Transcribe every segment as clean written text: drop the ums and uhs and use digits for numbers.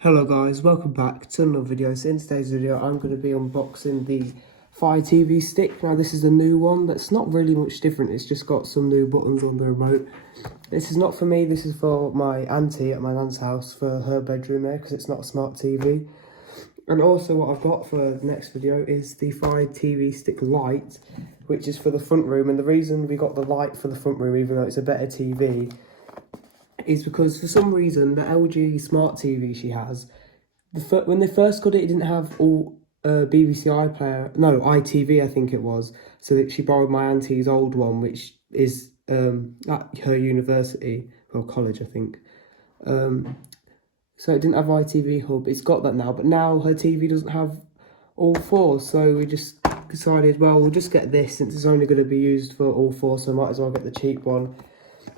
Hello guys, welcome back to another video. So in today's video I'm going to be unboxing the Fire TV stick. Now this is a new one that's not really much different, it's just got some new buttons on the remote. This is not for me, this is for my auntie at my nan's house for her bedroom there because it's not a smart TV. And also what I've got for the next video is the Fire TV stick light, which is for the front room. And the reason we got the light for the front room, even though it's a better TV, is because for some reason the LG smart TV she has, when they first got it, it didn't have all BBC iPlayer, no, ITV I think it was, so that she borrowed my auntie's old one, which is at her university, or college I think. So it didn't have ITV hub, it's got that now, but now her TV doesn't have all four, so we just decided, well, we'll just get this since it's only going to be used for all four, so might as well get the cheap one.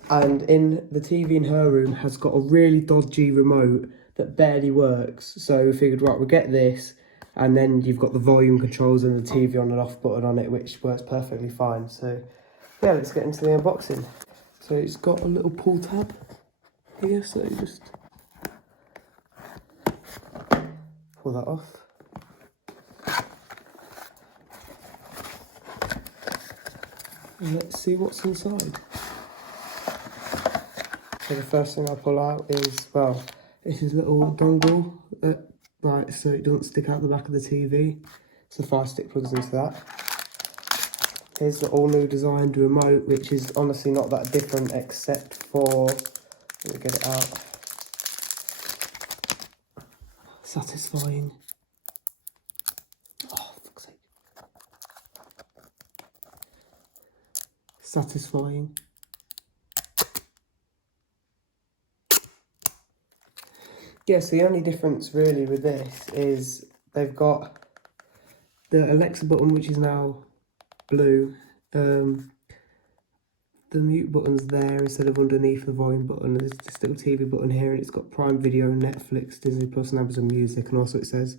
And the TV in her room has got a really dodgy remote that barely works. So we figured, right, we'll get this, and then you've got the volume controls and the TV on and off button on it, which works perfectly fine. So yeah, let's get into the unboxing. So it's got a little pull tab here, so just pull that off. And let's see what's inside. So the first thing I pull out is, well, this is a little dongle, right, so it doesn't stick out the back of the TV. So the Fire Stick plugs into that. Here's the all new designed remote, which is honestly not that different except for, let me get it out, satisfying. Oh, fuck's sake. Satisfying. Yeah, so the only difference really with this is they've got the Alexa button, which is now blue. The mute button's there instead of underneath the volume button. There's this little TV button here, and it's got Prime Video, Netflix, Disney Plus, and Amazon Music, and also it says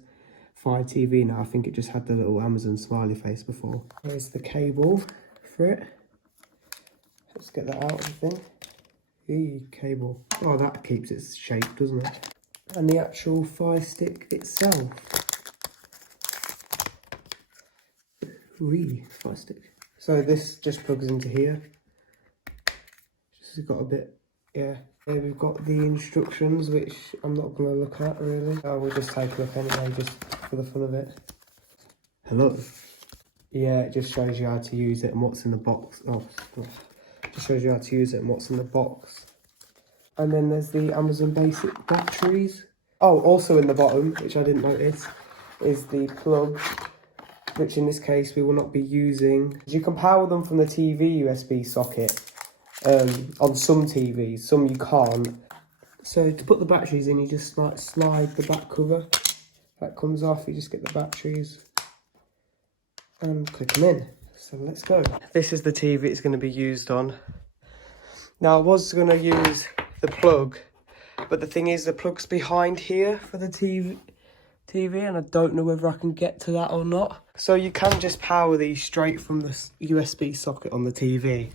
Fire TV now. I think it just had the little Amazon smiley face before. Here's the cable for it. Let's get that out of the thing. Eee, cable. Oh, that keeps its shape, doesn't it? And the actual Fire Stick itself. Fire Stick. So this just plugs into here. Just got a bit, yeah. Here we've got the instructions, which I'm not going to look at really. We'll just take a look anyway, just for the fun of it. Hello. Yeah, it just shows you how to use it and what's in the box. Oh, just shows you how to use it and what's in the box. And then there's the Amazon Basic batteries. Oh, also in the bottom, which I didn't notice, is the plug, which in this case we will not be using. You can power them from the TV USB socket on some TVs, some you can't. So to put the batteries in, you just like slide the back cover. That comes off, you just get the batteries and click them in. So let's go. This is the TV it's going to be used on. Now I was going to use the plug, but the thing is the plug's behind here for the TV, and I don't know whether I can get to that or not. So you can just power these straight from the USB socket on the TV.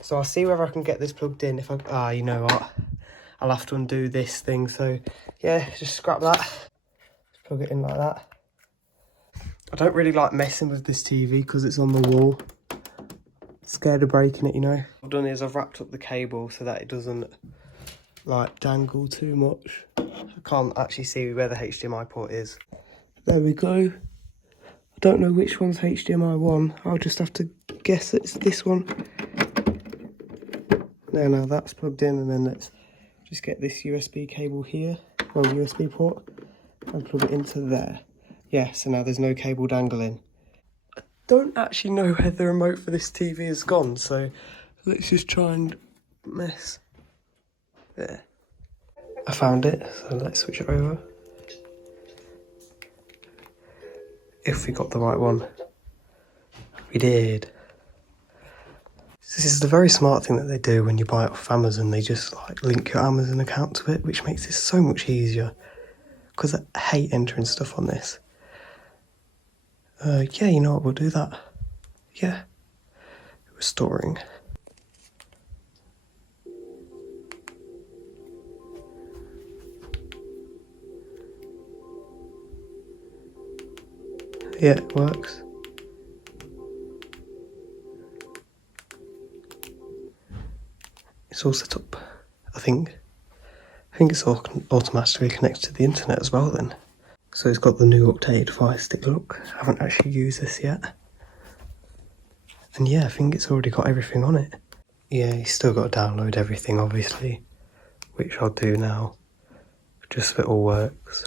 So I'll see whether I can get this plugged in. If I, you know what, I'll have to undo this thing. So yeah, just scrap that. Just plug it in like that. I don't really like messing with this TV because it's on the wall. Scared of breaking it, you know. What I've done is I've wrapped up the cable so that it doesn't like dangle too much. I can't actually see where the HDMI port is. There we go. I don't know which one's HDMI 1. I'll just have to guess it's this one. No, that's plugged in, and then let's just get this USB cable here, well, USB port, and plug it into there. Yeah, so now there's no cable dangling. I don't actually know where the remote for this TV has gone, so let's just try and mess. There. I found it, so let's switch it over. If we got the right one. We did. This is the very smart thing that they do when you buy it off Amazon. They just like link your Amazon account to it, which makes this so much easier. Because I hate entering stuff on this. Yeah, you know what, we'll do that. Yeah. Restoring. Yeah, it works. It's all set up, I think. I think it's all automatically connected to the internet as well then. So it's got the new updated Fire Stick look. I haven't actually used this yet. And yeah, I think it's already got everything on it. Yeah, you still got to download everything obviously, which I'll do now, just so it all works.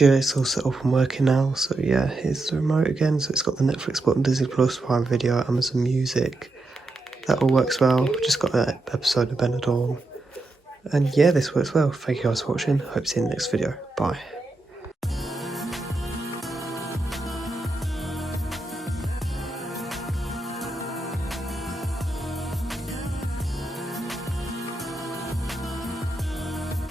Yeah, it's all set up and working now, so yeah, here's the remote again. So it's got the Netflix button, Disney Plus, Prime Video, Amazon Music. That all works well. Just got that episode of Benidorm. And yeah, this works well. Thank you guys for watching. Hope to see you in the next video. Bye.